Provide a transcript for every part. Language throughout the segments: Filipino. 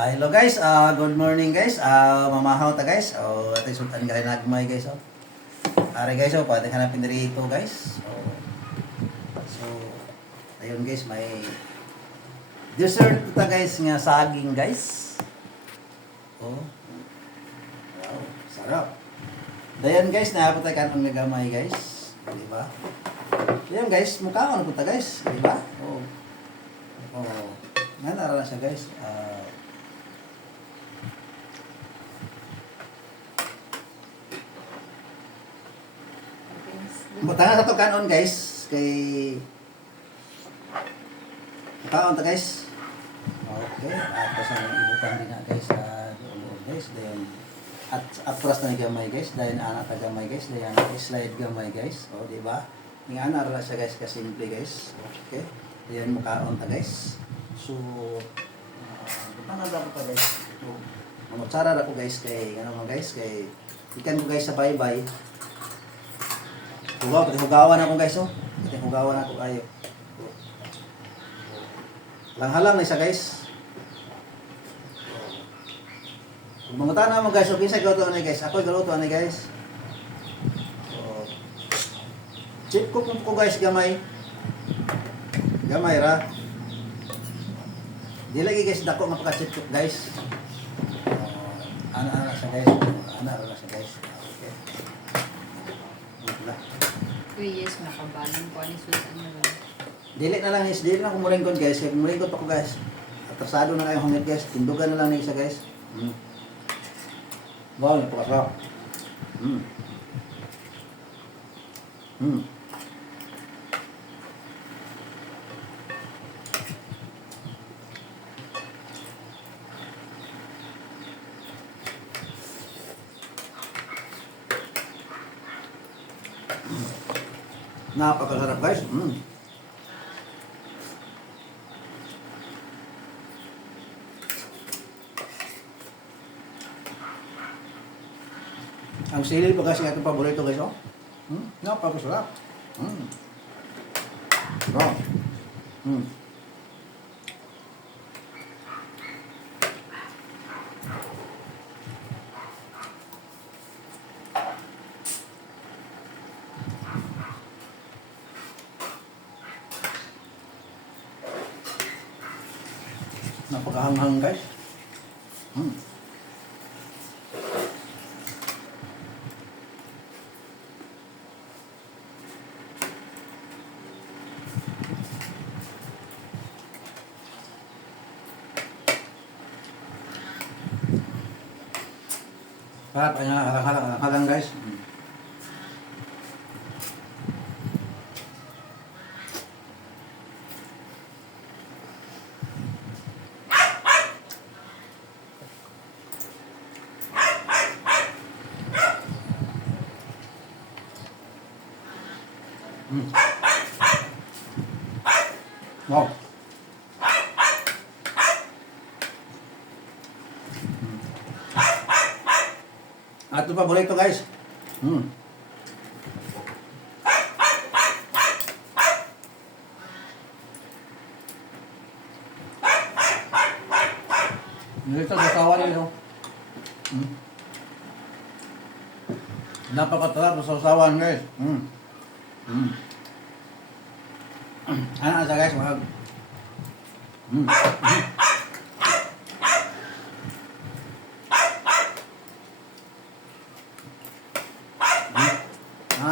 Hello guys, good morning guys. Mamahaw ta guys. Atay sultan ka nagmay guys. Are guys, pwede hanapin diri ito guys. So ayun guys, may dessert ta guys nga saging guys. Oh. Wow, sarap. Dayan guys, naabot tayo kanong nagamay guys. Di ba? Ayan guys, mukha ano po ta guys. Di ba? Oh. Nga nara na siya guys. Butangan sa to kanon guys kay kaon ta guys. Okay, tapos ang ibutan din na guys sa guys dayon at atras na gamay guys, dayon ana ta gamay guys, dayon slide gamay guys. O di ba? Nga ana ra siya guys ka simple guys. Okay. Dayon mo kaon ta guys. So butangan ra ko ta guys. Ano tsara ra ko guys kay ano guys kay ikan ko guys sa bye-bye. Hugawan ako guys, hugawan ako kayo. Lang-halang na isa guys. Kung mangutana mo guys, kinsa galuto ani guys? Ako galuto ani guys. Chip ko guys gamay. Gamay ra. Di lagi guys dako mapaka-chip cook guys. Ana sa guys. Ana ra sa guys. Okay. Yes, nakabalan ko ani sultan na lang. Dili na lang is, dili na ko muringkod guys. Kaya muringkod pa ko guys. Atrasado na kayo hangit guys. Tindugan na lang na isa guys. Wow, napakasarap. Napakasarap guys. Ang sili pa kasi itong paborito guys, oh. Napakasarap. Wow. Napakahanghang guys. Sarap, halang guys. Wow. At ito paborito guys. Nilito sa sawan nito. Napakatarap sa sawan guys. Ano sa guys, mahal.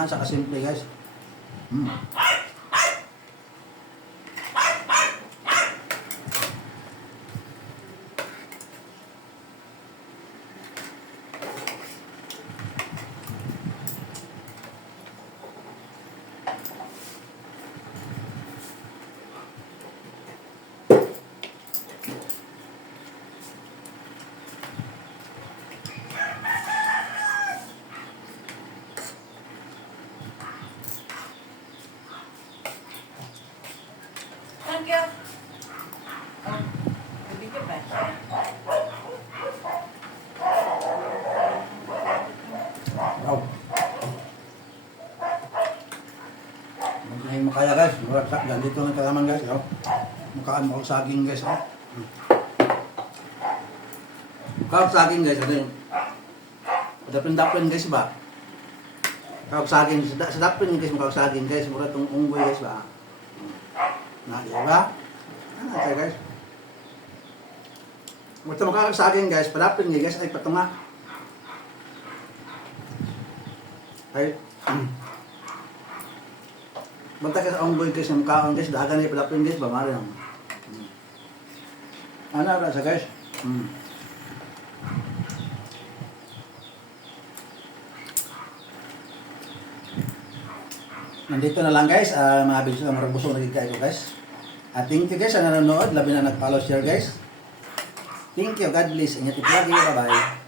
Sa kasimple guys. Thank you. Hindi ka ba? Wow. Hindi makaya guys. Ganito ng kalaman guys. Mukhaan mo saging guys. Kawag sa akin guys, ano yung dapin guys ba? Kawag sa akin, sa dapin guys, makawag sa akin guys, mura itong unggoy guys ba? Na, di ba? Ano ito guys? Basta makawag sa akin guys, padapin guys, ay patunga. Ay, banta ka sa unggoy guys, yung mukhaon guys, dagan ay padapin guys, ba mara yung. Ano ba sa guys? Nandito na lang guys, mga bilis na marabusong na kayo guys. Thank you guys sa nanonood, labi na nag-follow share guys. Thank you, God bless, ingat ito lagi, bye bye.